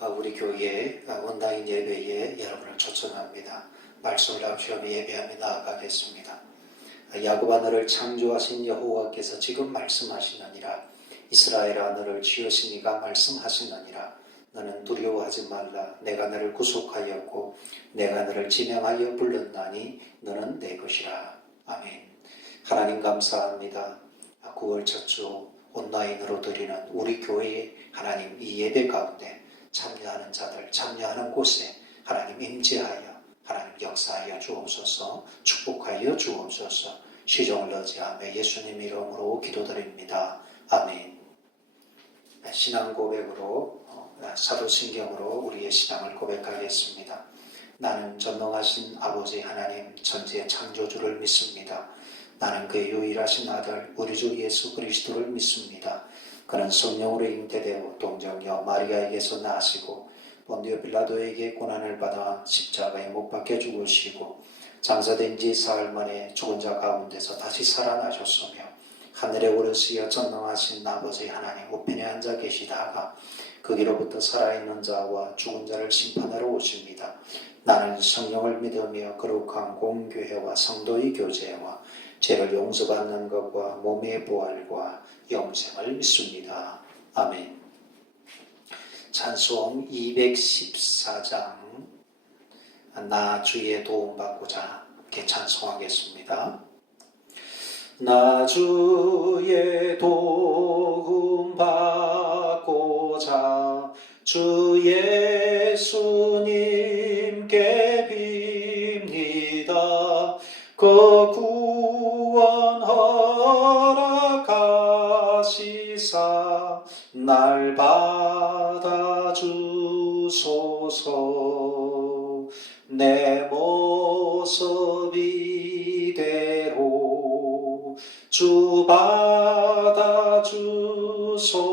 우리 교회 온라인 예배에 여러분을 초청합니다. 말씀을 나누시며 예배하며 나아가겠습니다. 야곱아 너를 창조하신 여호와께서 지금 말씀하시느니라. 이스라엘아 너를 지으시니가 말씀하시느니라. 너는 두려워하지 말라. 내가 너를 구속하였고 내가 너를 지명하여 불렀나니 너는 내 것이라. 아멘. 하나님 감사합니다. 9월 첫 주 온라인으로 드리는 우리 교회의 하나님 이 예배 가운데 참여하는 자들, 참여하는 곳에 하나님 임재하여 하나님 역사하여 주옵소서, 축복하여 주옵소서. 시종을 의지하며 예수님 이름으로 기도드립니다. 아멘. 신앙 고백으로 사도신경으로 우리의 신앙을 고백하겠습니다. 나는 전능하신 아버지 하나님 천지의 창조주를 믿습니다. 나는 그의 유일하신 아들 우리 주 예수 그리스도를 믿습니다. 그는 성령으로 잉태되어 동정녀 마리아에게서 나시고 본디오 빌라도에게 고난을 받아 십자가에 못 박혀 죽으시고 장사된 지 사흘 만에 죽은 자 가운데서 다시 살아나셨으며 하늘에 오르시어 전능하신 아버지 하나님 우편에 앉아 계시다가 거기로부터 살아있는 자와 죽은 자를 심판하러 오십니다. 나는 성령을 믿으며 거룩한 공교회와 성도의 교제와 죄를 용서받는 것과 몸의 부활과 영생을 믿습니다. 아멘. 찬송 214장 나 주의 도움받고자 이렇게 찬송하겠습니다. 나 주의 도움받고자 주 예수님께 빕니다. 그 구원 허락하시사 날 받아주소서. 내 모습 이대로 주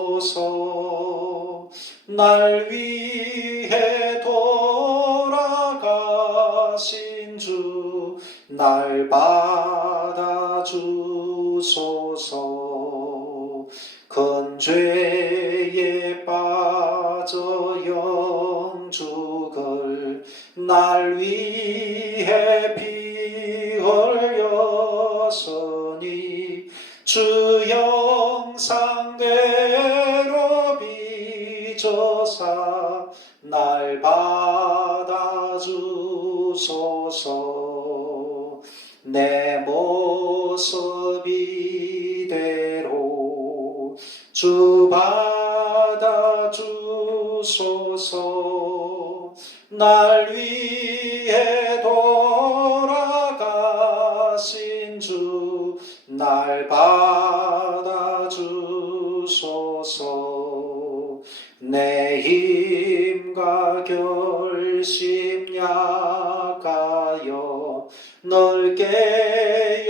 받아주소서. 날 위해 돌아가신 주 날 받아주소서. 큰 죄에 빠져 영죽을 날 위해 피 흘렸으니 주 형상대로 빚어사 날 받아주소서. 내 모습 이대로 주 받아주소서. 날 위해 돌아가신 주 날 받아주소서. 내 힘과 결심 약하여 널 깨어지기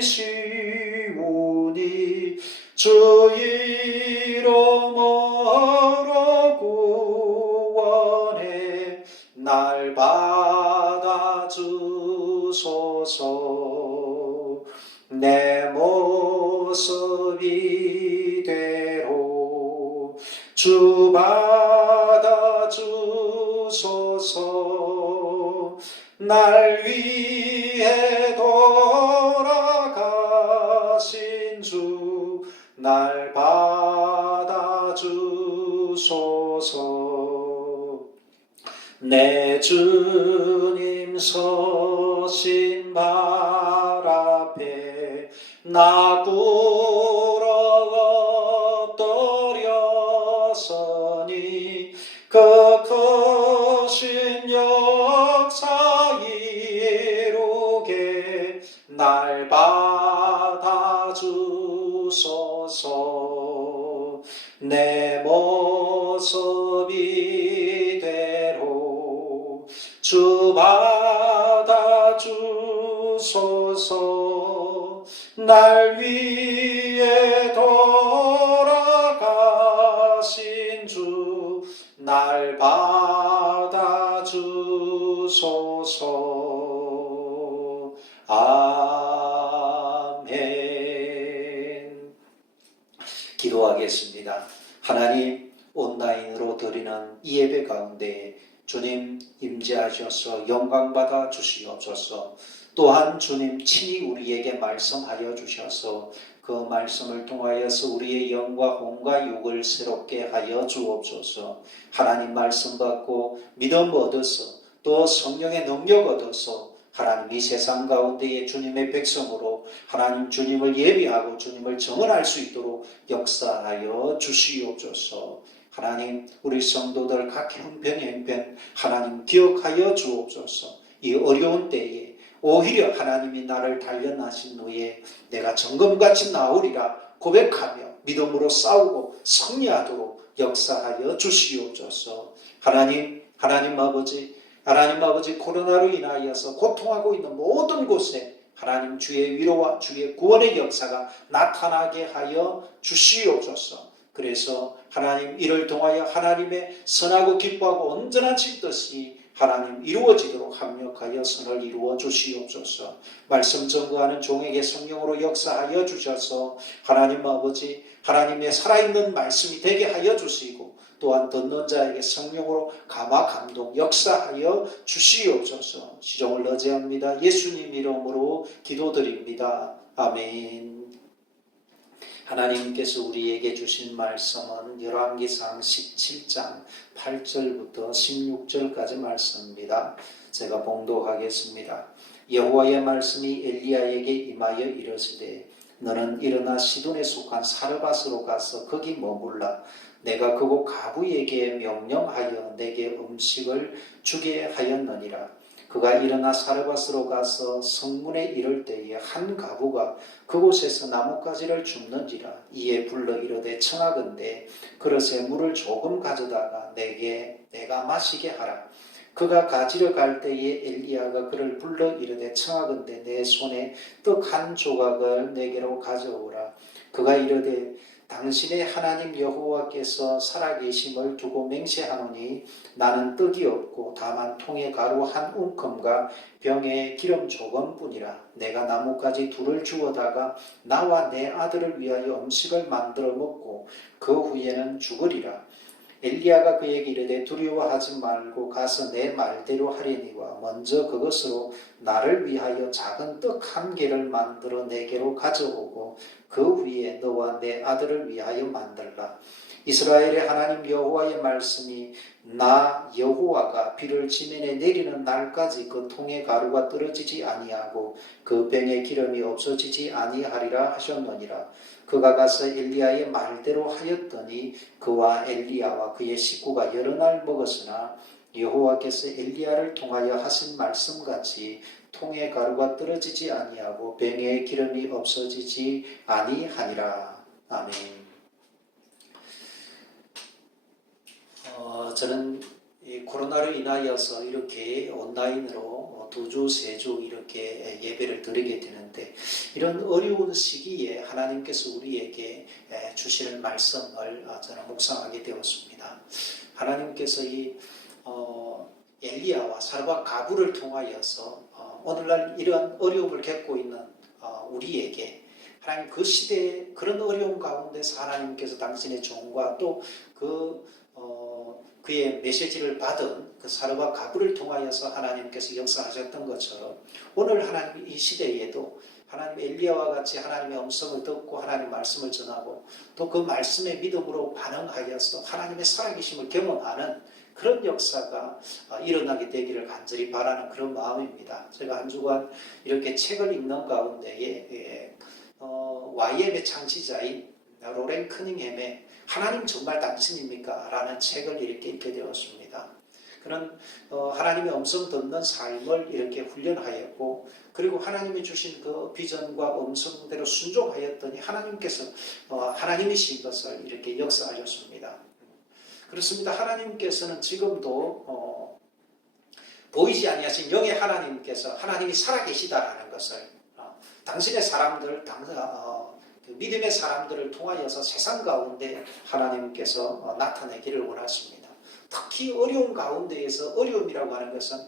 쉬우니 주 이름으로 구원해 날 받아주소서. 내 모습 이대로 주 받아주소서. 날 위해 돌아가신 주 날 받아주소서. 내 주님 서신 발 앞에 나 꿇어 엎드렸으니 그 크신 역사 이루게 날 받아주소서. 내 모습 이대로 주 받아주소서. 날 위해 돌아가신 주 날 받아주소서. 아멘. 기도하겠습니다. 하나님, 온라인으로 드리는 이 예배 가운데 주님 임재하셔서 영광 받아 주시옵소서. 또한 주님 친히 우리에게 말씀하여 주셔서 그 말씀을 통하여서 우리의 영과 혼과 육을 새롭게 하여 주옵소서. 하나님 말씀 받고 믿음 얻어서 또 성령의 능력 얻어서 하나님 이 세상 가운데에 주님의 백성으로 하나님 주님을 예비하고 주님을 정언할 수 있도록 역사하여 주시옵소서. 하나님 우리 성도들 각 형편 하나님 기억하여 주옵소서. 이 어려운 때에 오히려 하나님이 나를 단련하신 후에 내가 정금같이 나오리라 고백하며 믿음으로 싸우고 승리하도록 역사하여 주시옵소서. 하나님 아버지 코로나로 인하여서 고통하고 있는 모든 곳에 하나님 주의 위로와 주의 구원의 역사가 나타나게 하여 주시옵소서. 그래서 하나님 이를 통하여 하나님의 선하고 기뻐하고 온전한 뜻이 하나님 이루어지도록 합력하여 선을 이루어 주시옵소서. 말씀 전거하는 종에게 성령으로 역사하여 주셔서 하나님 아버지 하나님의 살아있는 말씀이 되게 하여 주시고 또한 듣는 자에게 성령으로 감화 감동 역사하여 주시옵소서. 시종을 의지합니다. 예수님 이름으로 기도드립니다. 아멘. 하나님께서 우리에게 주신 말씀은 열왕기상 17장 8절부터 16절까지 말씀입니다. 제가 봉독하겠습니다. 여호와의 말씀이 엘리야에게 임하여 이르시되 너는 일어나 시돈에 속한 사르밧으로 가서 거기 머물라. 내가 그곳 가부에게 명령하여 내게 음식을 주게 하였느니라. 그가 일어나 사르밧으로 가서 성문에 이를 때에 한 가부가 그곳에서 나뭇가지를 줍는지라. 이에 불러 이르되 청하건대 그릇에 물을 조금 가져다가 내가 마시게 하라. 그가 가지러 갈 때에 엘리야가 그를 불러 이르되 청하건대 내 손에 떡 한 조각을 내게로 가져오라. 그가 이르되 당신의 하나님 여호와께서 살아계심을 두고 맹세하노니 나는 떡이 없고 다만 통에 가루 한 움큼과 병에 기름 조금뿐이라. 내가 나뭇가지 둘을 주워다가 나와 내 아들을 위하여 음식을 만들어 먹고 그 후에는 죽으리라. 엘리야가 그에게 이르되 두려워하지 말고 가서 내 말대로 하려니와 먼저 그것으로 나를 위하여 작은 떡 한 개를 만들어 내게로 가져오고 그 후에 너와 내 아들을 위하여 만들라. 이스라엘의 하나님 여호와의 말씀이 나 여호와가 비를 지면에 내리는 날까지 그 통에 가루가 떨어지지 아니하고 그 병에 기름이 없어지지 아니하리라 하셨느니라. 그가 가서 엘리야의 말대로 하였더니 그와 엘리야와 그의 식구가 여러 날 먹었으나 여호와께서 엘리야를 통하여 하신 말씀같이 통에 가루가 떨어지지 아니하고 병에 기름이 없어지지 아니하니라. 아멘. 저는 이 코로나로 인하여서 이렇게 온라인으로 2주, 3주 이렇게 예배를 드리게 되는데 이런 어려운 시기에 하나님께서 우리에게 주시는 말씀을 저는 묵상하게 되었습니다. 하나님께서 이 엘리야와 사르밧 가부를 통하여서 오늘날 이런 어려움을 겪고 있는 우리에게 하나님 그 시대에 그런 어려움 가운데서 하나님께서 당신의 종과 또 그의 메시지를 받은 그 사르밧 가부를 통하여서 하나님께서 역사하셨던 것처럼 오늘 하나님 이 시대에도 하나님 엘리야와 같이 하나님의 음성을 듣고 하나님 말씀을 전하고 또 그 말씀의 믿음으로 반응하여서 하나님의 살아계심을 경험하는 그런 역사가 일어나게 되기를 간절히 바라는 그런 마음입니다. 제가 한 주간 이렇게 책을 읽는 가운데에 YM의 창시자인 로렌 커닝햄의 하나님 정말 당신입니까? 라는 책을 이렇게 읽게 되었습니다. 그는 하나님의 음성 듣는 삶을 이렇게 훈련하였고 그리고 하나님이 주신 그 비전과 음성대로 순종하였더니 하나님께서 하나님이신 것을 이렇게 역사하셨습니다. 그렇습니다. 하나님께서는 지금도 보이지 아니하신 영의 하나님께서 하나님이 살아계시다라는 것을 당신의 사람들, 믿음의 사람들을 통하여서 세상 가운데 하나님께서 나타내기를 원하십니다. 특히 어려운 가운데에서 어려움이라고 하는 것은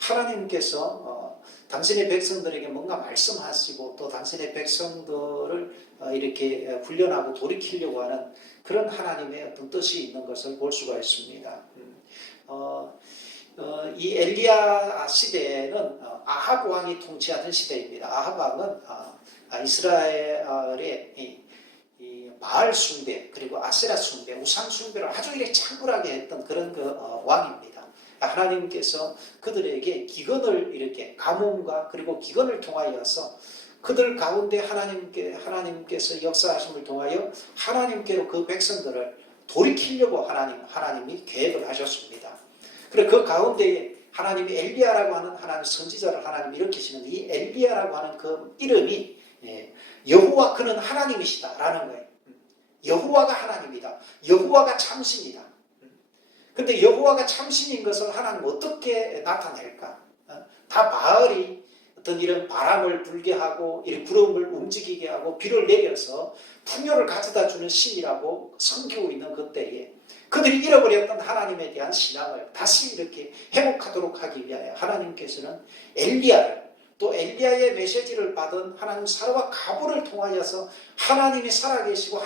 하나님께서 당신의 백성들에게 뭔가 말씀하시고 또 당신의 백성들을 이렇게 훈련하고 돌이키려고 하는 그런 하나님의 어떤 뜻이 있는 것을 볼 수가 있습니다. 이 엘리야 시대는 아합 왕이 통치하던 시대입니다. 아합 왕은 이스라엘의 이 바알 숭배 그리고 아세라 숭배, 우상 숭배를 아주 이렇게 창궐하게 했던 그런 왕입니다. 하나님께서 그들에게 기근을 이렇게 가뭄과 그리고 기근을 통하여서 그들 가운데 하나님께서 역사하심을 통하여 하나님께로 그 백성들을 돌이키려고 하나님이 계획을 하셨습니다. 그리고 그 가운데 하나님이 엘리야라고 하는 하나님 선지자를 하나님이 일으키시는 이 엘리야라고 하는 그 이름이 여호와 그는 하나님이시다라는 거예요. 여호와가 하나님이다. 여호와가 참신이다. 근데 여호와가 참신인 것을 하나님 어떻게 나타낼까? 다 바알이 어떤 이런 바람을 불게 하고 이 구름을 움직이게 하고 비를 내려서 풍요를 가져다 주는 신이라고 섬기고 있는 그때에 그들이 잃어버렸던 하나님에 대한 신앙을 다시 이렇게 회복하도록 하기 위하여 하나님께서는 엘리야를 또 엘리야의 메시지를 받은 하나님 사르와 가브를 통하여서 하나님이 살아계시고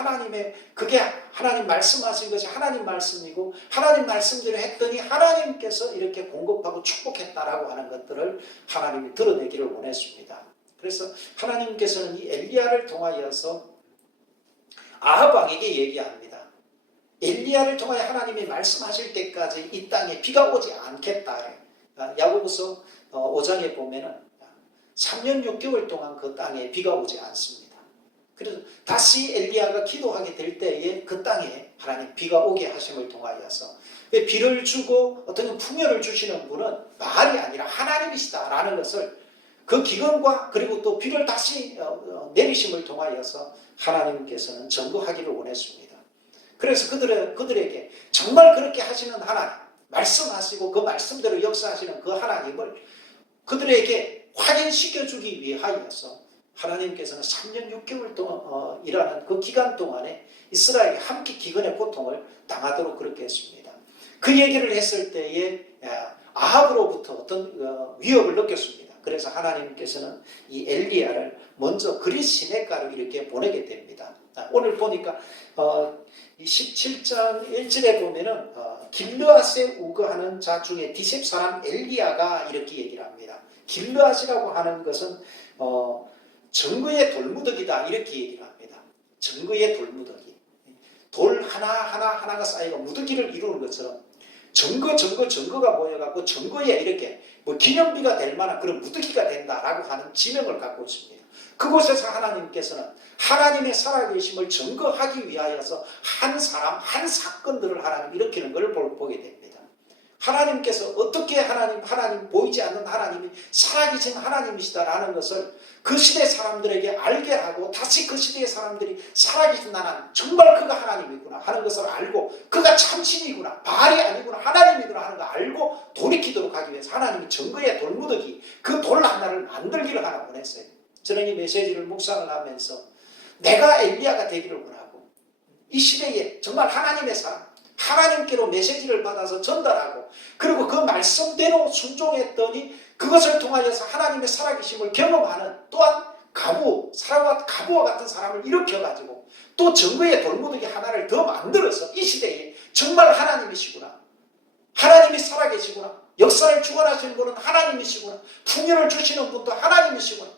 그게 하나님 말씀하신 것이 하나님 말씀이고 하나님 말씀대로 했더니 하나님께서 이렇게 공급하고 축복했다라고 하는 것들을 하나님이 드러내기를 원했습니다. 그래서 하나님께서는 이 엘리야를 통하여서 아합 왕에게 얘기합니다. 엘리야를 통하여 하나님이 말씀하실 때까지 이 땅에 비가 오지 않겠다. 야고보서 5장에 보면은 3년 6개월 동안 그 땅에 비가 오지 않습니다. 그래서 다시 엘리야가 기도하게 될 때에 그 땅에 하나님 비가 오게 하심을 통하여서 비를 주고 어떤 풍요를 주시는 분은 바알이 아니라 하나님이시다라는 것을 그 기근과 그리고 또 비를 다시 내리심을 통하여서 하나님께서는 전거하기를 원했습니다. 그래서 그들에게 정말 그렇게 하시는 하나님, 말씀하시고 그 말씀대로 역사하시는 그 하나님을 그들에게 확인시켜주기 위하여서 하나님께서는 3년 6개월 동안 일하는 그 기간 동안에 이스라엘이 함께 기근의 고통을 당하도록 그렇게 했습니다. 그 얘기를 했을 때에 아합으로부터 어떤 위협을 느꼈습니다. 그래서 하나님께서는 이 엘리야를 먼저 그릿 시내가로 이렇게 보내게 됩니다. 오늘 보니까 17장 1절에 보면은 길르앗에 우거하는 자 중에 디셉 사람 엘리야가 이렇게 얘기를 합니다. 길르앗이라고 하는 것은 정거의 돌무더기다 이렇게 얘기를 합니다. 정거의 돌무더기. 돌 하나가 쌓이고 무더기를 이루는 것처럼 정거가 모여갖고 정거에 이렇게 기념비가 될 만한 그런 무더기가 된다라고 하는 지명을 갖고 있습니다. 그곳에서 하나님께서는 하나님의 살아계심을 증거하기 위하여서 한 사람, 한 사건들을 하나님 일으키는 것을 보게 됩니다. 하나님께서 어떻게 하나님 보이지 않는 하나님이 살아계신 하나님이시다라는 것을 그 시대 사람들에게 알게 하고 다시 그 시대의 사람들이 살아계신 하나님, 정말 그가 하나님이구나 하는 것을 알고 그가 참신이구나, 바알이 아니구나, 하나님이구나 하는 걸 알고 돌이키도록 하기 위해서 하나님이 정거의 돌무더기 그 돌 하나를 만들기를 하나 원했어요. 저는 이 메시지를 묵상을 하면서 내가 엘리야가 되기를 원하고 이 시대에 정말 하나님의 사람, 하나님께로 메시지를 받아서 전달하고 그리고 그 말씀대로 순종했더니 그것을 통하여서 하나님의 살아계심을 경험하는 또한 사라와 가부와 같은 사람을 일으켜가지고 또 정거의 돌무더기 하나를 더 만들어서 이 시대에 정말 하나님이시구나, 하나님이 살아계시구나, 역사를 주관하시는 분은 하나님이시구나, 풍요를 주시는 분도 하나님이시구나,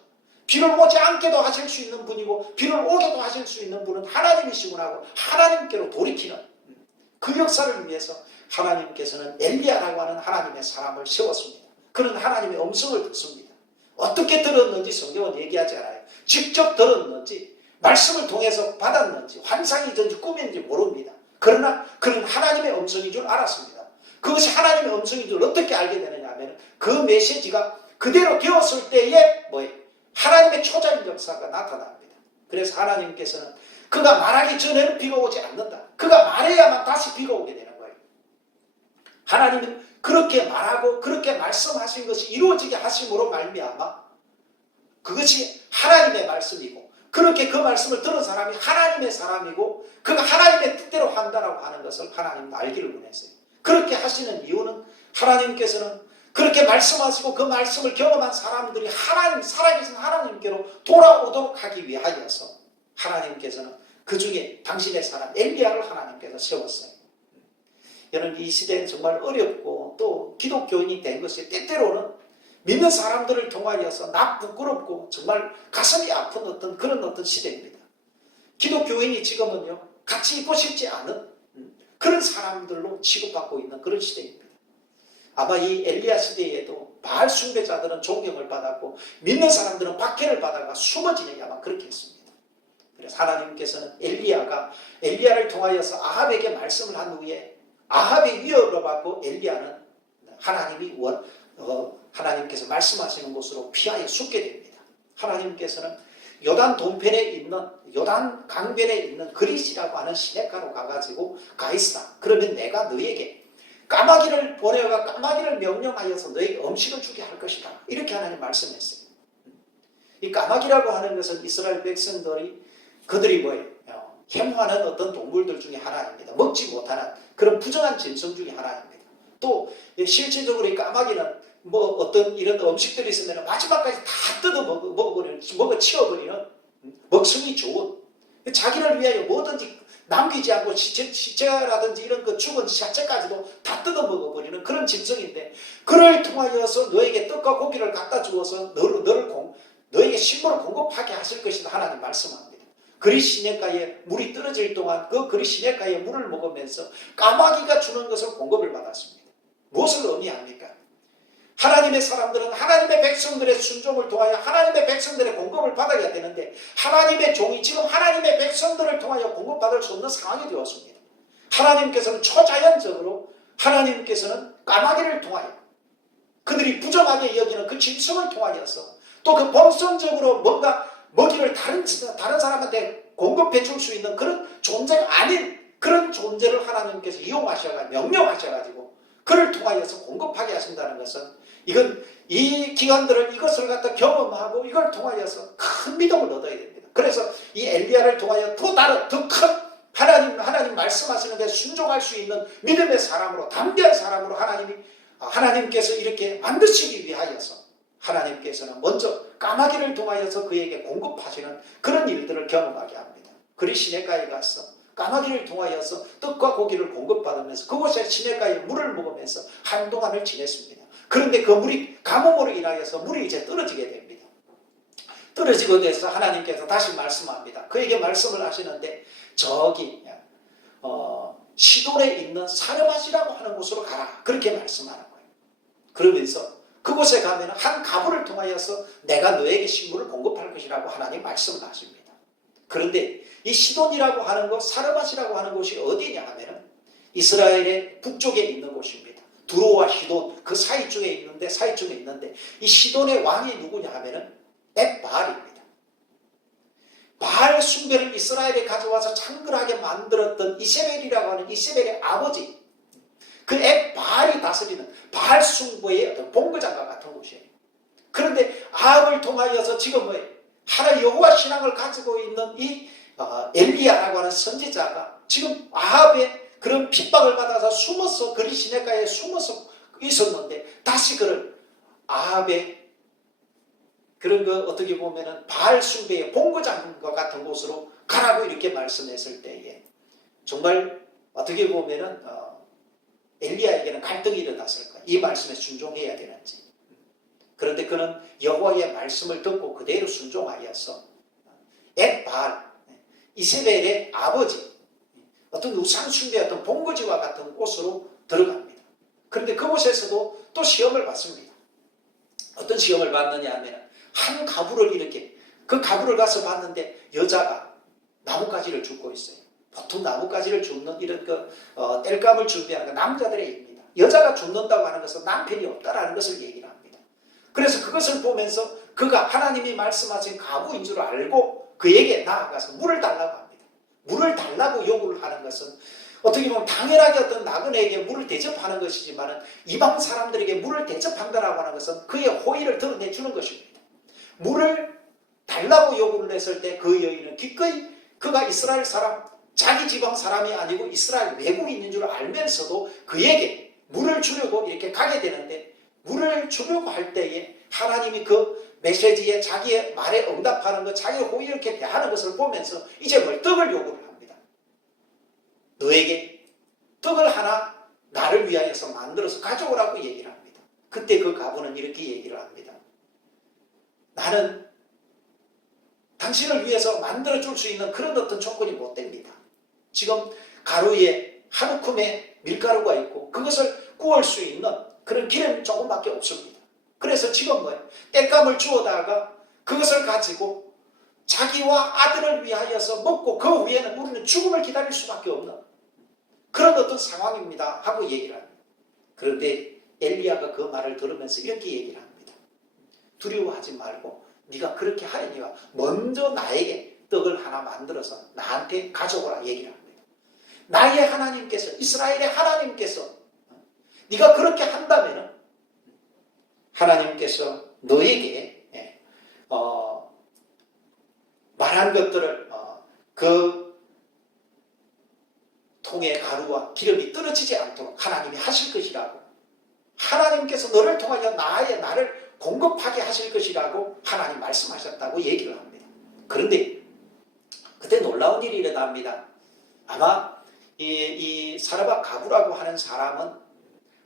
비를 오지 않게도 하실 수 있는 분이고 비를 오게도 하실 수 있는 분은 하나님이시구나 하고 하나님께로 돌이키는 그 역사를 위해서 하나님께서는 엘리야라고 하는 하나님의 사람을 세웠습니다. 그런 하나님의 음성을 듣습니다. 어떻게 들었는지 성경은 얘기하지 않아요. 직접 들었는지 말씀을 통해서 받았는지 환상이든지 꿈인지 모릅니다. 그러나 그는 하나님의 음성인 줄 알았습니다. 그것이 하나님의 음성인 줄 어떻게 알게 되느냐 하면 그 메시지가 그대로 되었을 때에 하나님의 초자인 역사가 나타납니다. 그래서 하나님께서는 그가 말하기 전에는 비가 오지 않는다. 그가 말해야만 다시 비가 오게 되는 거예요. 하나님은 그렇게 말하고 그렇게 말씀하신 것이 이루어지게 하심으로 말미암아 그것이 하나님의 말씀이고 그렇게 그 말씀을 들은 사람이 하나님의 사람이고 그가 하나님의 뜻대로 한다라고 하는 것을 하나님은 알기를 원했어요. 그렇게 하시는 이유는 하나님께서는 그렇게 말씀하시고 그 말씀을 경험한 사람들이 하나님, 살아계신 하나님께로 돌아오도록 하기 위하여서 하나님께서는 그 중에 당신의 사람 엘리야를 하나님께서 세웠어요. 여러분, 이 시대는 정말 어렵고 또 기독교인이 된 것이 때때로는 믿는 사람들을 통하여서 나 부끄럽고 정말 가슴이 아픈 그런 시대입니다. 기독교인이 지금은요, 같이 있고 싶지 않은 그런 사람들로 취급받고 있는 그런 시대입니다. 아마 이 엘리야 시대에도 바알 숭배자들은 존경을 받았고 믿는 사람들은 박해를 받아가 숨어 지내기 아마 그렇게 했습니다. 그래서 하나님께서는 엘리야를 통하여서 아합에게 말씀을 한 후에 아합이 위협을 받고 엘리야는 하나님께서 말씀하시는 곳으로 피하여 숨게 됩니다. 하나님께서는 요단 동편에 있는 요단 강변에 있는 그릿이라고 하는 시내가로 가 있으라. 그러면 내가 너에게 까마귀를 보내어가 까마귀를 명령하여서 너에게 음식을 주게 할 것이다. 이렇게 하나님 말씀했어요. 이 까마귀라고 하는 것은 이스라엘 백성들이 그들이 뭐예요? 혐오하는 어떤 동물들 중에 하나입니다. 먹지 못하는 그런 부정한 짐승 중에 하나입니다. 또 실질적으로 이 까마귀는 뭐 어떤 이런 음식들이 있으면 마지막까지 다 뜯어 먹어 치워버리는 먹성이 좋은, 자기를 위하여 뭐든지 남기지 않고 시체라든지 이런 그 죽은 자체까지도 다 뜯어 먹어버리는 그런 짐승인데, 그를 통하여서 너에게 떡과 고기를 갖다 주어서 너에게 식물을 공급하게 하실 것이다 하나님 말씀합니다. 그리 시냇가에 물이 떨어질 동안 그 그리 시냇가에 물을 먹으면서 까마귀가 주는 것을 공급을 받았습니다. 무엇을 의미합니까? 하나님의 사람들은 하나님의 백성들의 순종을 통하여 하나님의 백성들의 공급을 받아야 되는데, 하나님의 종이 지금 하나님의 백성들을 통하여 공급받을 수 없는 상황이 되었습니다. 하나님께서는 초자연적으로 하나님께서는 까마귀를 통하여 그들이 부정하게 여기는 그 짐승을 통하여서 또 그 본성적으로 뭔가 먹이를 다른 사람한테 공급해 줄 수 있는 그런 존재가 아닌 그런 존재를 하나님께서 명령하셔가지고 그를 통하여서 공급하게 하신다는 것은, 이건 이 기관들을 이것을 갖다 경험하고 이걸 통하여서 큰 믿음을 얻어야 됩니다. 그래서 이 엘리야를 통하여 더 큰 하나님 말씀하시는 데 순종할 수 있는 믿음의 사람으로, 담대한 사람으로 하나님께서 이렇게 만드시기 위하여서 하나님께서는 먼저 까마귀를 통하여서 그에게 공급하시는 그런 일들을 경험하게 합니다. 그리 시냇가에 가서 까마귀를 통하여서 떡과 고기를 공급받으면서 그곳에 시냇가에 물을 먹으면서 한동안을 지냈습니다. 그런데 그 물이 가뭄으로 인하여서 물이 이제 떨어지게 됩니다. 떨어지고 돼서 하나님께서 다시 말씀합니다. 그에게 말씀을 하시는데, 저기 시돈에 있는 사르밧이라고 하는 곳으로 가라, 그렇게 말씀하는 거예요. 그러면서 그곳에 가면 한 가부를 통하여서 내가 너에게 식물을 공급할 것이라고 하나님 말씀을 하십니다. 그런데 이 시돈이라고 하는 곳, 사르밧이라고 하는 곳이 어디냐 하면은 이스라엘의 북쪽에 있는 곳입니다. 두로와 시돈 그 사이쯤에 있는데 이 시돈의 왕이 누구냐 하면은 엣바알입니다. 바알 숭배를 이스라엘에 가져와서 창궐하게 만들었던 이세벨이라고 하는 이세벨의 아버지, 그 엣바알이 다스리는 바알 숭배의 어떤 본거장과 같은 곳이에요. 그런데 아합을 통하여서 지금 하나님 여호와 신앙을 가지고 있는 이 엘리야라고 하는 선지자가 지금 아합의 그런 핍박을 받아서 숨어서 그리 시냇가에 숨어서 있었는데, 다시 그를 아합의 그런 어떻게 보면은 바알 숭배의 본거장과 같은 곳으로 가라고 이렇게 말씀했을 때에 정말 어떻게 보면은 엘리야에게는 갈등이 일어났을 거예요. 이 말씀에 순종해야 되는지. 그런데 그는 여호와의 말씀을 듣고 그대로 순종하여서 엣바알, 이세벨의 아버지, 어떤 우상 숭배 어떤 본거지와 같은 곳으로 들어갑니다. 그런데 그곳에서도 또 시험을 받습니다. 어떤 시험을 받느냐 하면 한 가부를 이렇게, 그 가부를 가서 봤는데 여자가 나뭇가지를 줍고 있어요. 보통 나뭇가지를 줍는 이런 땔감을 준비하는 남자들의 얘기입니다. 여자가 줍는다고 하는 것은 남편이 없다라는 것을 얘기를 합니다. 그래서 그것을 보면서 그가 하나님이 말씀하신 가부인 줄 알고 그에게 나아가서 물을 달라고 합니다. 물을 달라고 요구를 하는 것은 어떻게 보면 당연하게 어떤 나그네에게 물을 대접하는 것이지만 이방 사람들에게 물을 대접한다라고 하는 것은 그의 호의를 드러내주는 것입니다. 물을 달라고 요구를 했을 때 그 여인은 기꺼이 그가 이스라엘 사람, 자기 지방 사람이 아니고 이스라엘 외국인인 줄 알면서도 그에게 물을 주려고 이렇게 가게 되는데, 물을 주려고 할 때에 하나님이 그 메시지에 자기의 말에 응답하는 것, 자기의 호의 이렇게 대하는 것을 보면서 이제 뭘 떡을 요구를 합니다. 너에게 떡을 하나 나를 위하여서 만들어서 가져오라고 얘기를 합니다. 그때 그 가부는 이렇게 얘기를 합니다. 나는 당신을 위해서 만들어줄 수 있는 그런 어떤 조건이 못 됩니다. 지금 가루에 한 움큼의 밀가루가 있고 그것을 구울 수 있는 그런 기름이 조금밖에 없습니다. 그래서 지금 뭐예요? 땔감을 주워다가 그것을 가지고 자기와 아들을 위하여서 먹고 그 후에는 우리는 죽음을 기다릴 수밖에 없는 그런 어떤 상황입니다 하고 얘기를 합니다. 그런데 엘리야가 그 말을 들으면서 이렇게 얘기를 합니다. 두려워하지 말고 네가 그렇게 하려니와 먼저 나에게 떡을 하나 만들어서 나한테 가져오라 얘기를 합니다. 나의 하나님께서, 이스라엘의 하나님께서 네가 그렇게 한다면 하나님께서 너에게 말한 것들을 그 통의 가루와 기름이 떨어지지 않도록 하나님이 하실 것이라고, 하나님께서 너를 통하여 나를 공급하게 하실 것이라고 하나님 말씀하셨다고 얘기를 합니다. 그런데 그때 놀라운 일이 일어납니다. 아마 이 사르밧 가부라고 하는 사람은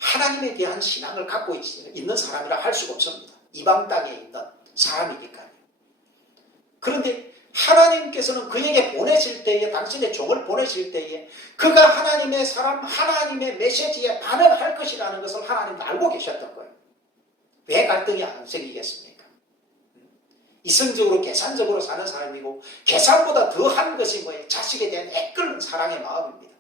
하나님에 대한 신앙을 갖고 있는 사람이라 할 수가 없습니다. 이방 땅에 있는 사람이니까요. 그런데 하나님께서는 그에게 보내실 때에, 당신의 종을 보내실 때에 그가 하나님의 사람, 하나님의 메시지에 반응할 것이라는 것을 하나님도 알고 계셨던 거예요. 왜 갈등이 안 생기겠습니까? 이성적으로 계산적으로 사는 사람이고 계산보다 더한 것이 뭐예요? 자식에 대한 애끓는 사랑의 마음입니다.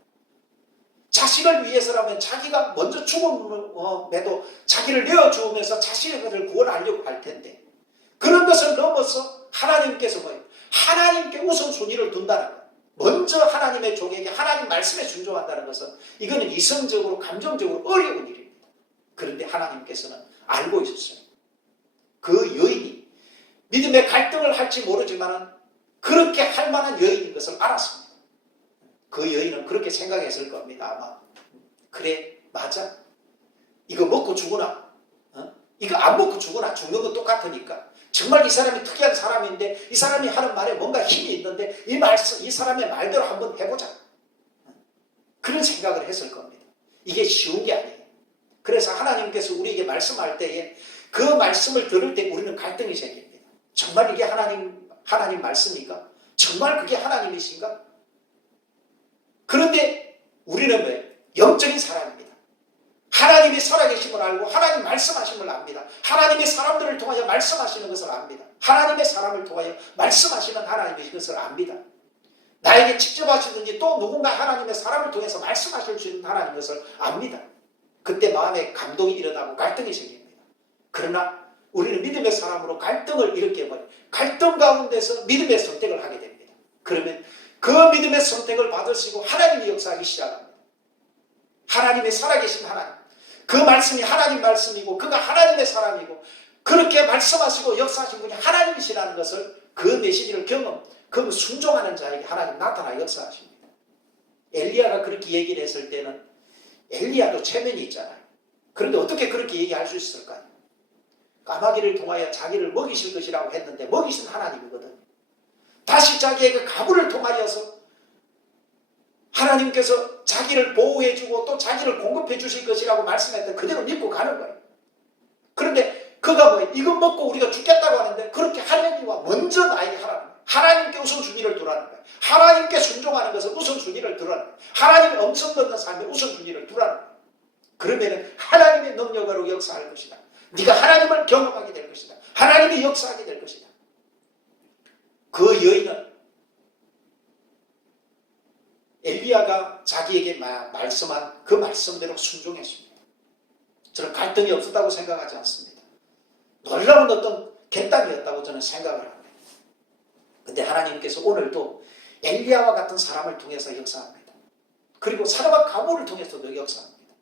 자식을 위해서라면 자기가 먼저 죽음에도 자기를 내어주면서 자식을 구원하려고 할 텐데, 그런 것을 넘어서 하나님께서 뭐예요? 하나님께 우선순위를 둔다는 거예요. 먼저 하나님의 종에게 하나님 말씀에 순종한다는 것은 이거는 이성적으로 감정적으로 어려운 일입니다. 그런데 하나님께서는 알고 있었어요. 그 여인이 믿음의 갈등을 할지 모르지만 그렇게 할 만한 여인인 것을 알았습니다. 그 여인은 그렇게 생각했을 겁니다. 아마 그래 맞아, 이거 먹고 죽으나 이거 안 먹고 죽으나 죽는 건 똑같으니까 정말 이 사람이 특이한 사람인데 이 사람이 하는 말에 뭔가 힘이 있는데 이 사람의 말대로 한번 해보자, 그런 생각을 했을 겁니다. 이게 쉬운 게 아니에요. 그래서 하나님께서 우리에게 말씀할 때에 그 말씀을 들을 때 우리는 갈등이 생깁니다. 정말 이게 하나님 말씀입니까? 정말 그게 하나님이신가? 그런데 우리는 뭐예요? 영적인 사람입니다. 하나님이 살아계심을 알고 하나님 말씀하심을 압니다. 하나님이 사람들을 통하여 말씀하시는 것을 압니다. 하나님의 사람을 통하여 말씀하시는 하나님의 것을 압니다. 나에게 직접 하시든지 또 누군가 하나님의 사람을 통해서 말씀하실 수 있는 하나님의 것을 압니다. 그때 마음에 감동이 일어나고 갈등이 생깁니다. 그러나 우리는 믿음의 사람으로 갈등을 일으켜버려요. 갈등 가운데서 믿음의 선택을 하게 됩니다. 그러면 그 믿음의 선택을 받으시고 하나님이 역사하기 시작합니다. 하나님의 살아계신 하나님, 그 말씀이 하나님 말씀이고 그가 하나님의 사람이고 그렇게 말씀하시고 역사하신 분이 하나님이시라는 것을, 그 메시지를 그 순종하는 자에게 하나님 나타나 역사하십니다. 엘리야가 그렇게 얘기를 했을 때는 엘리야도 체면이 있잖아요. 그런데 어떻게 그렇게 얘기할 수 있을까요? 까마귀를 통하여 자기를 먹이실 것이라고 했는데 먹이신 하나님이거든요. 다시 자기에게 가부를 통하여서 하나님께서 자기를 보호해주고 또 자기를 공급해 주실 것이라고 말씀했던 그대로 믿고 가는 거예요. 그런데 그가 뭐예요? 이거 먹고 우리가 죽겠다고 하는데 그렇게 하려니와 먼저 나에게 하라는 거예요. 하나님께 우선순위를 두라는 거예요. 하나님께 순종하는 것은 우선순위를 두라는 거예요. 하나님의 엄청 넣는 삶에 우선순위를 두라는 거예요. 그러면 하나님의 능력으로 역사할 것이다. 네가 하나님을 경험하게 될 것이다. 하나님이 역사하게 될 것이다. 그 여인은 엘리야가 자기에게 말씀한 그 말씀대로 순종했습니다. 저는 갈등이 없었다고 생각하지 않습니다. 놀라운 어떤 결단이었다고 저는 생각을 합니다. 근데 하나님께서 오늘도 엘리야와 같은 사람을 통해서 역사합니다. 그리고 사르밧 가부를 통해서도 역사합니다.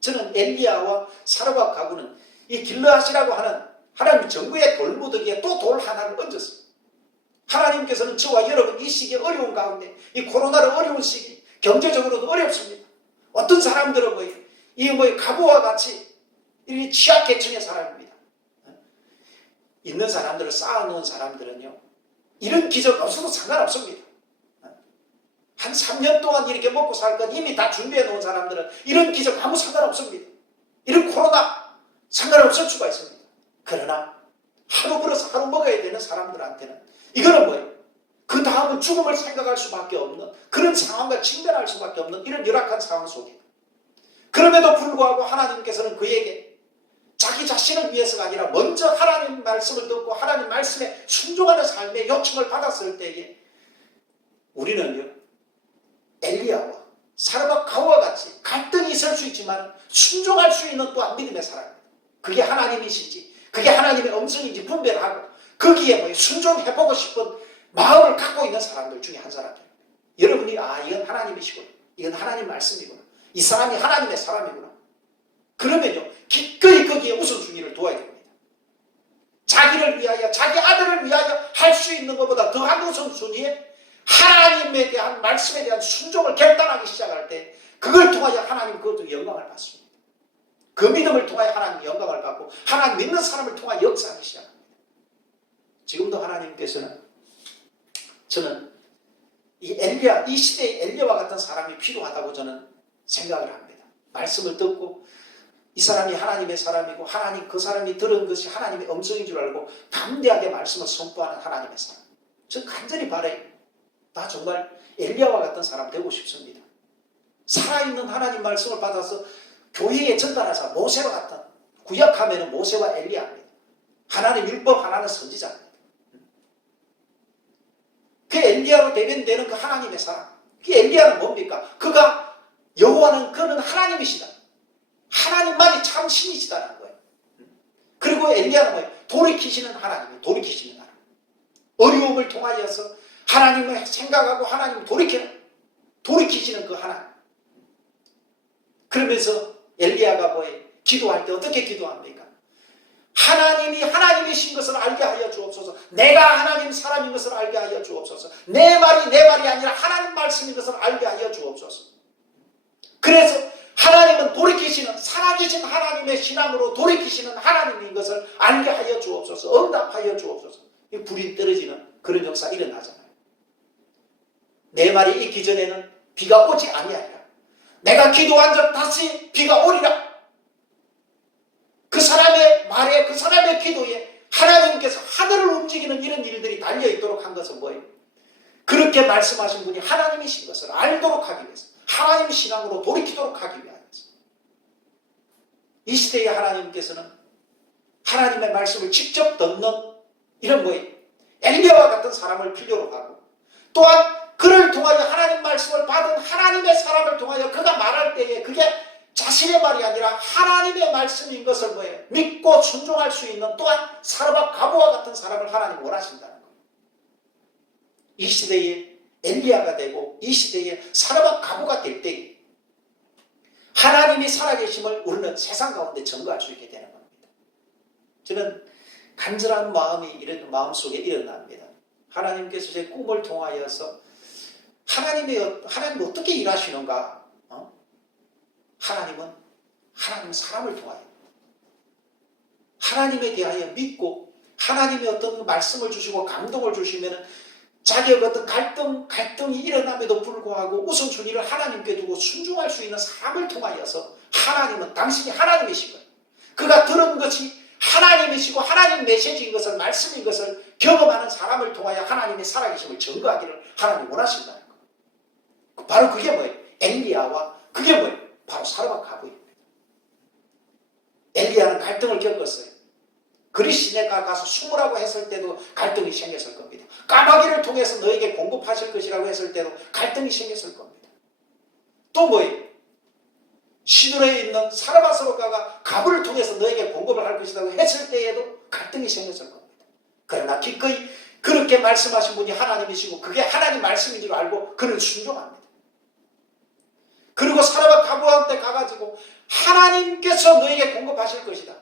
저는 엘리야와 사르밧 가부는 이 길르앗이라고 하는 하나님 정부의 돌무더기에 또 돌 하나를 얹었어요. 하나님께서는 저와 여러분 이 시기에 어려운 가운데, 이 코로나로 어려운 시기, 경제적으로도 어렵습니다. 어떤 사람들은 가부와 같이 이렇게 취약계층의 사람입니다. 있는 사람들을 쌓아놓은 사람들은요, 이런 기적 없어도 상관없습니다. 한 3년 동안 이렇게 먹고 살 것 이미 다 준비해 놓은 사람들은 이런 기적 아무 상관없습니다. 이런 코로나 상관없을 수가 있습니다. 그러나 하루 벌어서 하루 먹어야 되는 사람들한테는 이거는 뭐예요? 그 다음은 죽음을 생각할 수밖에 없는 그런 상황과 직면할 수밖에 없는 이런 열악한 상황 속에, 그럼에도 불구하고 하나님께서는 그에게 자기 자신을 위해서가 아니라 먼저 하나님 말씀을 듣고 하나님 말씀에 순종하는 삶의 요청을 받았을 때에 우리는요, 엘리야와 사르밧 가우와 같이 갈등이 있을 수 있지만 순종할 수 있는 또한 믿음의 사람입니다. 그게 하나님이신지 그게 하나님의 음성인지 분별하고 거기에 순종해보고 싶은 마음을 갖고 있는 사람들 중에 한 사람입니다. 여러분이 이건 하나님이시구나, 이건 하나님 말씀이구나, 이 사람이 하나님의 사람이구나, 그러면요 기꺼이 거기에 우선순위를 두어야 됩니다. 자기를 위하여 자기 아들을 위하여 할 수 있는 것보다 더한 우선순위에 하나님에 대한 말씀에 대한 순종을 결단하기 시작할 때 그걸 통하여 하나님 그것도 영광을 받습니다. 그 믿음을 통하여 하나님 영광을 받고 하나님 믿는 사람을 통하여 역사하기 시작합니다. 지금도 하나님께서는 저는 이 엘리야, 이 시대의 엘리야와 같은 사람이 필요하다고 저는 생각을 합니다. 말씀을 듣고 이 사람이 하나님의 사람이고 하나님 그 사람이 들은 것이 하나님의 음성인 줄 알고 담대하게 말씀을 선포하는 하나님의 사람. 저는 간절히 바라요. 나 정말 엘리야와 같은 사람 되고 싶습니다. 살아있는 하나님 말씀을 받아서 교회에 전달하자. 모세와 같은, 구약하면 모세와 엘리야입니다. 하나는 율법, 하나는 선지자입니다. 그 엘리야로 대변되는 그 하나님의 사람. 그 엘리야는 뭡니까? 그가 여호와는 그는 하나님이시다. 하나님만이 참 신이시다는 거예요. 그리고 엘리야는 뭐예요? 돌이키시는 하나님이에요. 돌이키시는 하나님. 어려움을 통하여서 하나님을 생각하고 하나님을 돌이키시는 그 하나님. 그러면서 엘리야가 뭐예요? 기도할 때 어떻게 기도합니까? 하나님이 하나님이신 것을 알게 하여 주옵소서. 내가 하나님 사람인 것을 알게 하여 주옵소서. 내 말이 내 말이 아니라 하나님 말씀인 것을 알게 하여 주옵소서. 그래서 하나님은 돌이키시는, 살아계신 하나님의 신앙으로 돌이키시는 하나님인 것을 알게 하여 주옵소서. 응답하여 주옵소서. 불이 떨어지는 그런 역사 일어나잖아요. 내 말이 있기 전에는 비가 오지 아니하리라. 내가 기도한 적 다시 비가 오리라. 그 사람의 말에, 그 사람의 기도에 하나님께서 하늘을 움직이는 이런 일들이 달려있도록 한 것은 뭐예요? 그렇게 말씀하신 분이 하나님이신 것을 알도록 하기 위해서, 하나님 신앙으로 돌이키도록 하기 위하여서. 이 시대의 하나님께서는 하나님의 말씀을 직접 듣는 이런 뭐예요? 엘리야와 같은 사람을 필요로 하고, 또한 그를 통하여 하나님 말씀을 받은 하나님의 사람을 통하여 그가 말할 때에 그게 자신의 말이 아니라 하나님의 말씀인 것을 뭐예요? 믿고 순종할 수 있는 또한 사르밧 가부와 같은 사람을 하나님 원하신다는 거예요. 이 시대에 엘리야가 되고 이 시대에 사르밧 가부가 될 때 하나님이 살아계심을 우리는 세상 가운데 증거할 수 있게 되는 겁니다. 저는 간절한 마음이 이런 마음속에 일어납니다. 하나님께서 제 꿈을 통하여서 하나님 어떻게 일하시는가? 하나님은 사람을 통하여 하나님에 대하여 믿고 하나님의 어떤 말씀을 주시고 감동을 주시면 자기의 어떤 갈등이 일어남에도 불구하고 우선순위를 하나님께 두고 순종할 수 있는 삶을 통하여서 하나님은 당신이 하나님이신 거예요. 그가 들은 것이 하나님이시고 하나님 메시지인 것을, 말씀인 것을 경험하는 사람을 통하여 하나님의 살아계심을 증거하기를 하나님 원하신다는 거예요. 바로 그게 뭐예요? 엘리야와 그게 뭐예요? 바로 사르밧 가부입니다. 엘리야는 갈등을 겪었어요. 그리시네가 가서 숨으라고 했을 때도 갈등이 생겼을 겁니다. 까마귀를 통해서 너에게 공급하실 것이라고 했을 때도 갈등이 생겼을 겁니다. 또 뭐예요? 시돈에 있는 사르밧으로 가가 가부를 통해서 너에게 공급을 할 것이라고 했을 때에도 갈등이 생겼을 겁니다. 그러나 기꺼이 그렇게 말씀하신 분이 하나님이시고 그게 하나님 말씀인 줄 알고 그는 순종합니다. 그리고 사르밧 가부한테 가가지고 하나님께서 너에게 공급하실 것이다.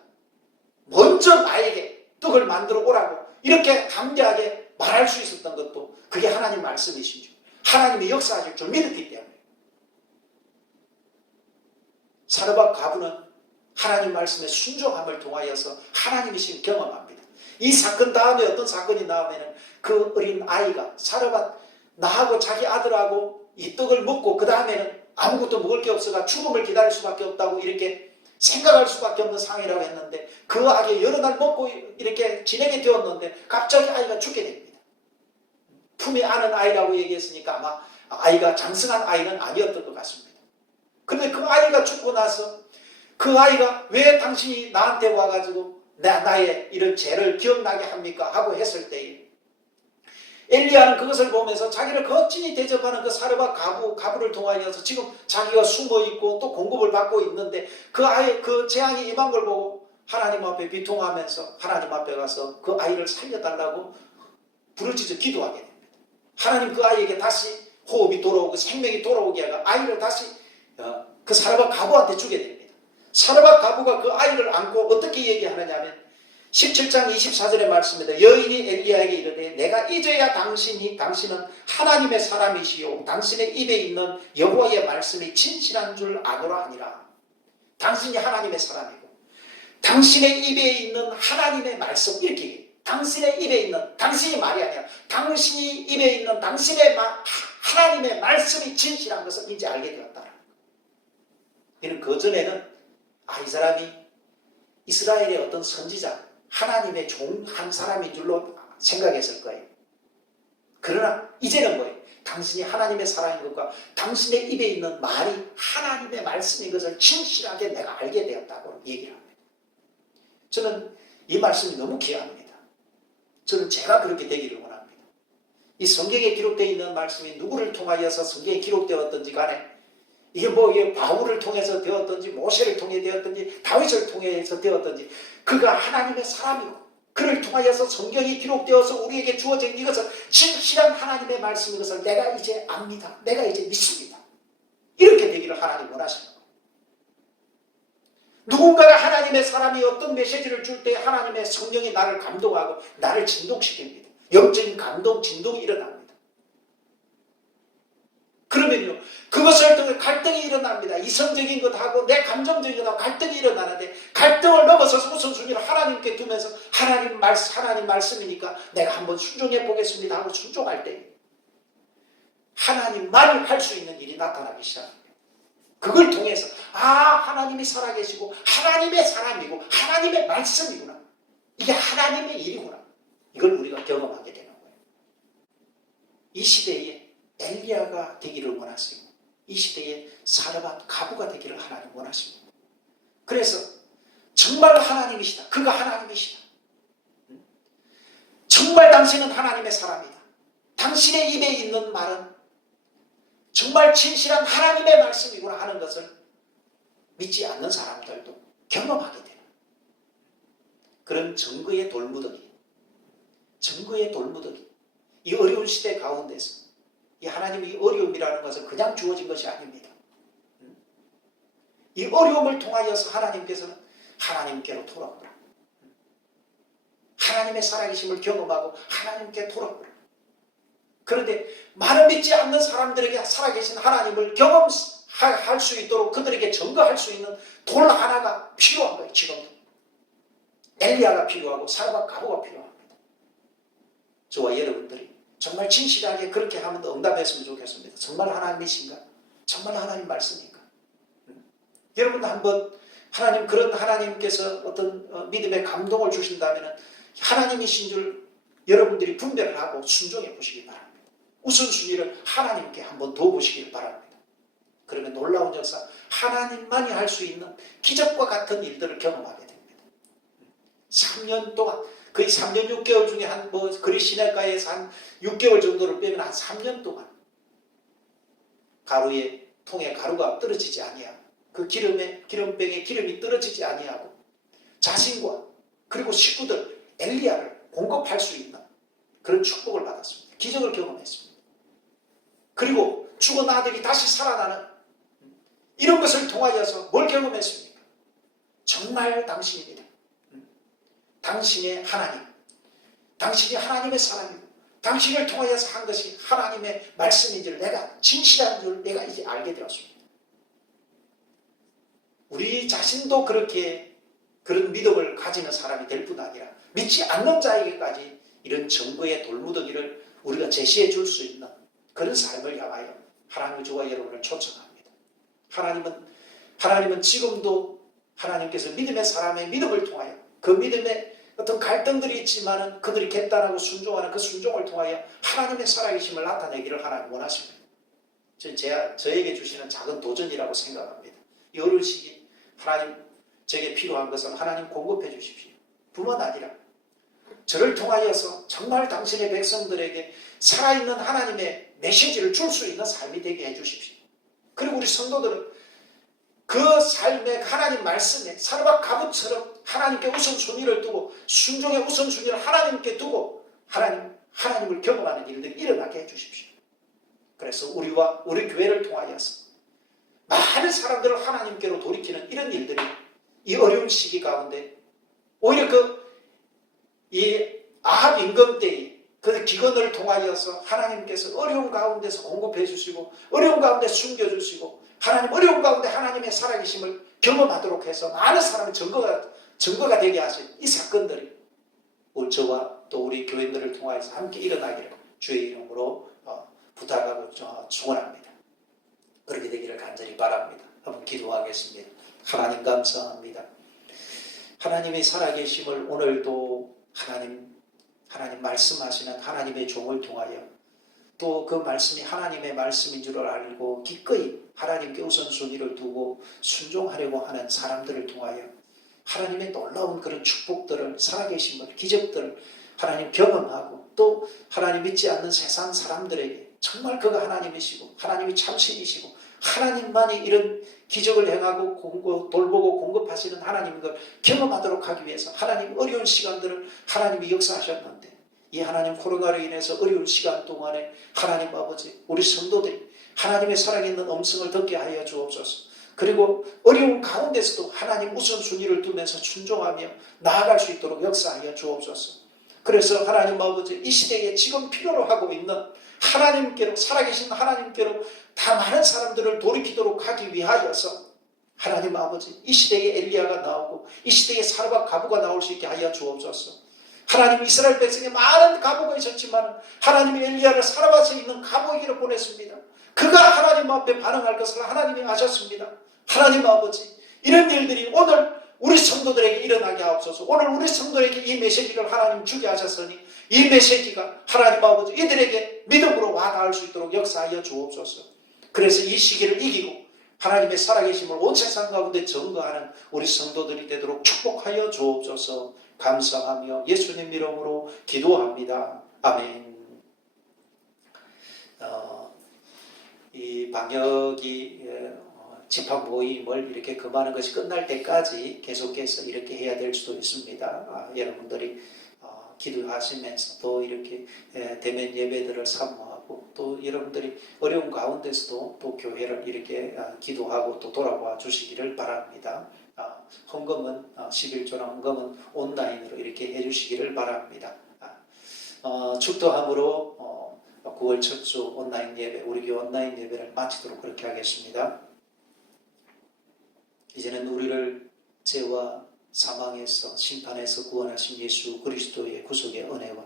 먼저 나에게 떡을 만들어 오라고 이렇게 담대하게 말할 수 있었던 것도 그게 하나님 말씀이신 줄, 하나님이 역사하실 줄 믿었기 때문에 사르밧 가부는 하나님 말씀에 순종함을 통하여서 하나님이신 경험합니다. 이 사건 다음에 어떤 사건이 나오면 그 어린 아이가 사르밧 나하고 자기 아들하고 이 떡을 먹고 그 다음에는 아무것도 먹을 게 없어가 죽음을 기다릴 수밖에 없다고 이렇게 생각할 수밖에 없는 상황이라고 했는데 그 아기 여러 날 먹고 이렇게 지내게 되었는데 갑자기 아이가 죽게 됩니다. 품에 안은 아이라고 얘기했으니까 아마 아이가 장성한 아이는 아니었던 것 같습니다. 그런데 그 아이가 죽고 나서 그 아이가 왜 당신이 나한테 와가지고 나의 이런 죄를 기억나게 합니까? 하고 했을 때에 엘리야는 그것을 보면서 자기를 거친히 대접하는 그 사르밧 가부를 통하여서 지금 자기가 숨어있고 또 공급을 받고 있는데 그 아이 그 재앙이 임한 걸 보고 하나님 앞에 비통하면서 하나님 앞에 가서 그 아이를 살려달라고 부르짖어 기도하게 됩니다. 하나님 그 아이에게 다시 호흡이 돌아오고 생명이 돌아오게 하고 아이를 다시 그 사르밧 가부한테 주게 됩니다. 사르밧 가부가 그 아이를 안고 어떻게 얘기하느냐 하면 17장 24절의 말씀입니다. 여인이 엘리야에게 이르되 내가 이제야 당신은 하나님의 사람이시요 당신의 입에 있는 여호와의 말씀이 진실한 줄 아노라 하니라. 당신이 하나님의 사람이고 당신의 입에 있는 하나님의 말씀 이렇게 당신의 입에 있는 당신이 말이 아니라 당신이 입에 있는 당신의 하나님의 말씀이 진실한 것을 이제 알게 되었다. 이는 그전에는 이 사람이 이스라엘의 어떤 선지자 하나님의 종 한 사람인 줄로 생각했을 거예요. 그러나 이제는 뭐예요? 당신이 하나님의 사랑인 것과 당신의 입에 있는 말이 하나님의 말씀인 것을 진실하게 내가 알게 되었다고 얘기를 합니다. 저는 이 말씀이 너무 귀합니다. 저는 제가 그렇게 되기를 원합니다. 이 성경에 기록되어 있는 말씀이 누구를 통하여서 성경에 기록되었든지 간에 이게 바울을 통해서 되었든지 모세를 통해 되었든지 다윗을 통해서 되었든지 그가 하나님의 사람이고 그를 통하여서 성경이 기록되어서 우리에게 주어진 이것은 진실한 하나님의 말씀인 것을 내가 이제 압니다. 내가 이제 믿습니다. 이렇게 되기를 하나님 원하시는 거예요. 누군가가 하나님의 사람이 어떤 메시지를 줄 때 하나님의 성령이 나를 감동하고 나를 진동시킵니다. 영적인 감동, 진동이 일어납니다. 그러면요, 그것을 통해 갈등이 일어납니다. 이성적인 것하고 내 감정적인 것하고 갈등이 일어나는데 갈등을 넘어서서 우선순위를 하나님께 두면서 하나님 말씀이니까 내가 한번 순종해 보겠습니다 하고 순종할 때 하나님만이 할 수 있는 일이 나타나기 시작합니다. 그걸 통해서 하나님이 살아계시고 하나님의 사람이고 하나님의 말씀이구나. 이게 하나님의 일이구나. 이걸 우리가 경험하게 되는 거예요. 이 시대에 엘리야가 되기를 원하시고 이 시대에 사르밧 가부가 되기를 하나님 원하십니다. 그래서 정말 하나님이시다. 그가 하나님이시다. 정말 당신은 하나님의 사람이다. 당신의 입에 있는 말은 정말 진실한 하나님의 말씀이구나 하는 것을 믿지 않는 사람들도 경험하게 되는 그런 증거의 돌무더기, 이 어려운 시대 가운데서 이 하나님의 어려움이라는 것은 그냥 주어진 것이 아닙니다. 이 어려움을 통하여서 하나님께서는 하나님께로 돌아오라. 하나님의 살아계심을 경험하고 하나님께 돌아오라. 그런데 많은 믿지 않는 사람들에게 살아계신 하나님을 경험할 수 있도록 그들에게 증거할 수 있는 돌 하나가 필요한 거예요. 지금도. 엘리야가 필요하고 사르밧 가부가 필요합니다. 저와 여러분들이 정말 진실하게 그렇게 하면 응답했으면 좋겠습니다. 정말 하나님이신가? 정말 하나님 말씀인가? 여러분 한번 그런 하나님께서 어떤 믿음의 감동을 주신다면 하나님이신 줄 여러분들이 분별을 하고 순종해 보시기 바랍니다. 우선순위를 하나님께 한번 더 보시길 바랍니다. 그러면 놀라운 역사, 하나님만이 할 수 있는 기적과 같은 일들을 경험하게 됩니다. 3년 동안 거의 3년 6개월 중에 그리스 시내가에서 한 6개월 정도를 빼면 한 3년 동안 가루의 통에 가루가 떨어지지 아니하고 그 기름병에 기름이 떨어지지 아니하고 자신과 그리고 식구들 엘리야를 공급할 수 있는 그런 축복을 받았습니다. 기적을 경험했습니다. 그리고 죽은 아들이 다시 살아나는 이런 것을 통하여서 뭘 경험했습니까? 정말 당신입니다. 당신의 하나님, 당신이 하나님의 사람이고 당신을 통하여서 한 것이 하나님의 말씀인 줄 내가 진실한 줄 내가 이제 알게 되었습니다. 우리 자신도 그렇게 그런 믿음을 가지는 사람이 될 뿐 아니라 믿지 않는 자에게까지 이런 정거의 돌무더기를 우리가 제시해 줄 수 있는 그런 삶을 향하여 하나님의 저와 여러분을 초청합니다. 하나님은 지금도 하나님께서 믿음의 사람의 믿음을 통하여 그 믿음에 어떤 갈등들이 있지만은 그들이 결단하고 순종하는 그 순종을 통하여 하나님의 살아계심을 나타내기를 하나님 원하십니다. 저에게 주시는 작은 도전이라고 생각합니다. 이 어려운 시기 하나님 제게 필요한 것은 하나님 공급해 주십시오. 뿐만 아니라 저를 통하여서 정말 당신의 백성들에게 살아있는 하나님의 메시지를 줄 수 있는 삶이 되게 해 주십시오. 그리고 우리 성도들은 그 삶의 하나님 말씀에 사르밧 가부처럼 하나님께 우선순위를 두고 순종의 우선순위를 하나님께 두고 하나님을 경험하는 일들이 일어나게 해 주십시오. 그래서 우리와 우리 교회를 통하여서 많은 사람들을 하나님께로 돌이키는 이런 일들이 이 어려운 시기 가운데 오히려 이 아합 임금 때에 그 기근을 통하여서 하나님께서 어려운 가운데서 공급해 주시고 어려운 가운데 숨겨주시고 하나님 어려운 가운데 하나님의 살아계심을 경험하도록 해서 많은 사람의 증거가 되게 하신 이 사건들이 저와 또 우리 교인들을 통하여서 함께 일어나기를 주의 이름으로 부탁하고 축원합니다. 그렇게 되기를 간절히 바랍니다. 한번 기도하겠습니다. 하나님 감사합니다. 하나님의 살아계심을 오늘도 하나님 말씀하시는 하나님의 종을 통하여 또 그 말씀이 하나님의 말씀인 줄을 알고 기꺼이 하나님께 우선순위를 두고 순종하려고 하는 사람들을 통하여 하나님의 놀라운 그런 축복들을 살아계심을 기적들을 하나님 경험하고 또 하나님 믿지 않는 세상 사람들에게 정말 그가 하나님이시고 하나님이 참신이시고 하나님만이 이런 기적을 행하고 돌보고 공급하시는 하나님인 걸 경험하도록 하기 위해서 하나님 어려운 시간들을 하나님이 역사하셨는데 이 하나님 코로나로 인해서 어려운 시간 동안에 하나님 아버지 우리 성도들이 하나님의 살아있는 음성을 듣게 하여 주옵소서. 그리고 어려운 가운데서도 하나님 우선순위를 두면서 순종하며 나아갈 수 있도록 역사하여 주옵소서. 그래서 하나님 아버지 이 시대에 지금 필요로 하고 있는 하나님께로 살아계신 하나님께로 다 많은 사람들을 돌이키도록 하기 위하여서 하나님 아버지 이 시대에 엘리야가 나오고 이 시대에 사르밧 가부가 나올 수 있게 하여 주옵소서. 하나님 이스라엘 백성에 많은 가부가 있었지만 하나님이 엘리야를 사르밧에 있는 가부에게로 보냈습니다. 그가 하나님 앞에 반응할 것을 하나님이 아셨습니다. 하나님 아버지 이런 일들이 오늘 우리 성도들에게 일어나게 하옵소서. 오늘 우리 성도에게 이 메시지를 하나님 주게 하셨으니 이 메시지가 하나님 아버지 이들에게 믿음으로 와닿을 수 있도록 역사하여 주옵소서. 그래서 이 시기를 이기고 하나님의 살아계심을 온 세상 가운데 증거하는 우리 성도들이 되도록 축복하여 주옵소서. 감사하며 예수님 이름으로 기도합니다. 아멘. 이 방역이 집합 모임을 이렇게 금하는 것이 끝날 때까지 계속해서 이렇게 해야 될 수도 있습니다. 여러분들이 기도하시면서 또 이렇게 대면 예배들을 사모하고 또 여러분들이 어려운 가운데서도 또 교회를 이렇게 기도하고 또 돌아와 주시기를 바랍니다. 헌금은 11조나 헌금은 온라인으로 이렇게 해주시기를 바랍니다. 축도함으로 9월 첫 주 온라인 예배, 우리 교회 온라인 예배를 마치도록 그렇게 하겠습니다. 이제는 우리를 죄와 사망에서 심판에서 구원하신 예수 그리스도의 구속의 은혜와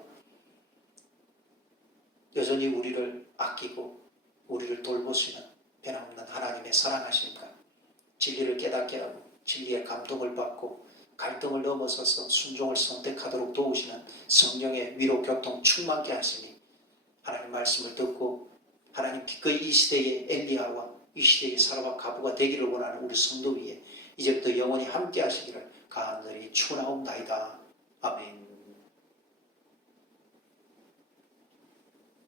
여전히 우리를 아끼고 우리를 돌보시는 변함없는 하나님의 사랑하심과 진리를 깨닫게 하고 진리의 감동을 받고 갈등을 넘어서서 순종을 선택하도록 도우시는 성령의 위로 교통 충만케 하시니 하나님 말씀을 듣고 하나님 기꺼이 이 시대의 엘리야와 이 시대의 사르밧 가부가 되기를 원하는 우리 성도 위에 이제부터 영원히 함께 하시기를 간절히 축원하옵나이다. 아멘.